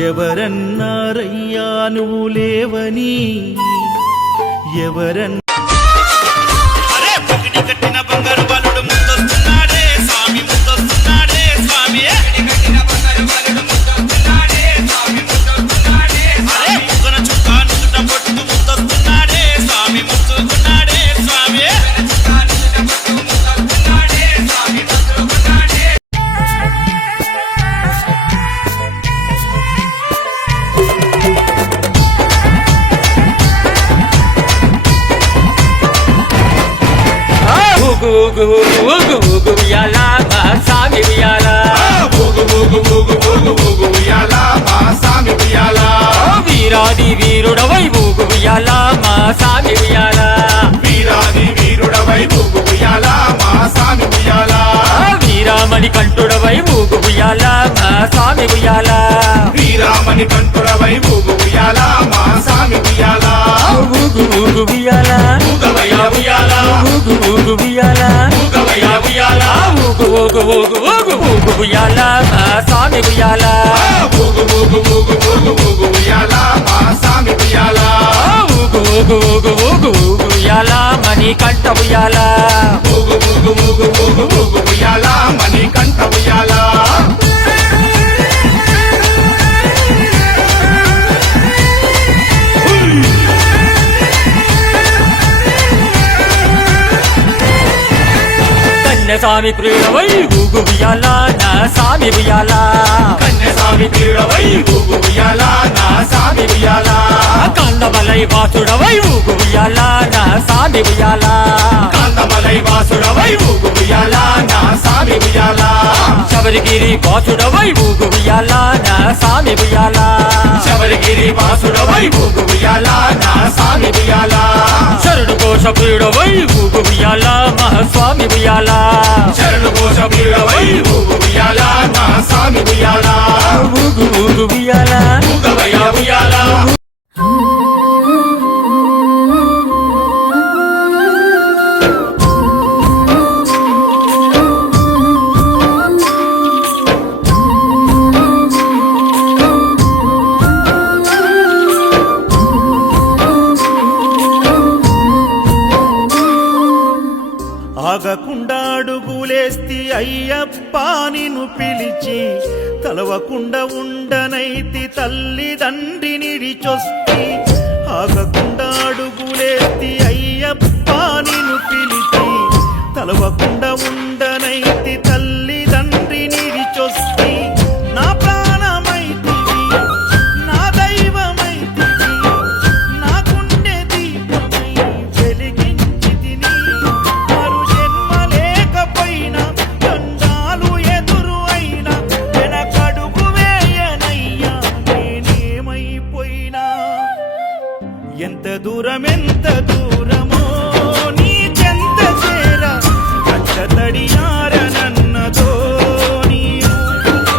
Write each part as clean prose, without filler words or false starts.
ఎవరన్నారయ్యా నువ్వు లేవని ఎవరన్నా ఉయ్యాలా మా సామి ఉయ్యాలా వీరాది వీరుడవై ఊగు ఉయ్యాలా మా సామి ఉయ్యాలా వీరామణి కంఠుడవై ఊగు ఉయ్యాలా మా సామి ఉయ్యాలా ఊగు ఊగు ఉయ్యాలా ఊగు ఊగు ఉయ్యాలా ఊగు ఊగు ఊగు ఊగు ఊగు ఉయ్యాలా మా సామి ఉయ్యాలా ఊగు ఊగు ఊగు ఊగు ఉయ్యాలా మణి కంఠ ఉయ్యాలా కన్యస్వామి ప్రియుడవై ఊగు ఉయ్యాలా నా సామి ఉయ్యాలా కాందమలై వాసుడవై ఊగు ఉయ్యాలా నా సామి ఉయ్యాలా శబరిగిరి వాసుడవై ఊగు ఉయ్యాలా నా సామి ఉయ్యాలా శరణు ఘోష ప్రియుడవై ఊగు ఉయ్యాలా మహాస్వామి ఉయ్యాలా ఊగు ఊగు ఉయ్యాలా ఆగకుండా అడుగులేస్తి అయ్యప్ప నిన్ను పిలిచి తలవకుండా ఉండనైతి తల్లిదండ్రి నిడిచొస్తి ఆగకుండా అడుగులేస్తి అయ్యప్ప నిన్ను పిలిచి తలవకుండా ఉండనైతి తల్లిదండ్రి నిడిచొస్తి నా ప్రాణమైతివి నా దైవమైతివి నా గుండె దీపమై వెలిగించి తిని మరు జన్మ లేకపోయినా దండాలు ఎదురు అయినా వెనకడుగు వేయనయ్యా నేనేమైపోయినా ఎంత దూరమో నీ చెంత చేర కట్ట తడియారనన్నదో నీ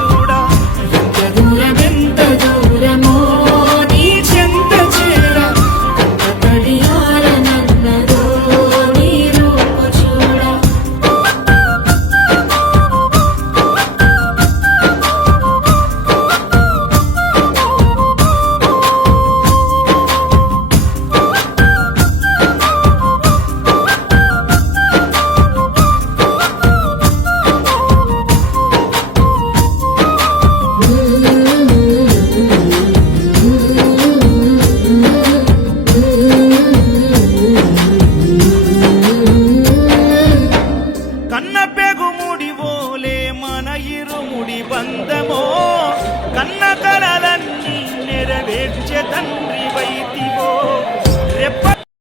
కూడా ఎంత దూరమో నీ చెంత చేర కట్ట తడియారనన్నదో నీ రూపు చూడ కన్న పెగుముడి ఓలే మన ఇరుముడి బంధమో కన్న కలలన్నీ నెరవేర్చే తండ్రి వైతివో రెప్ప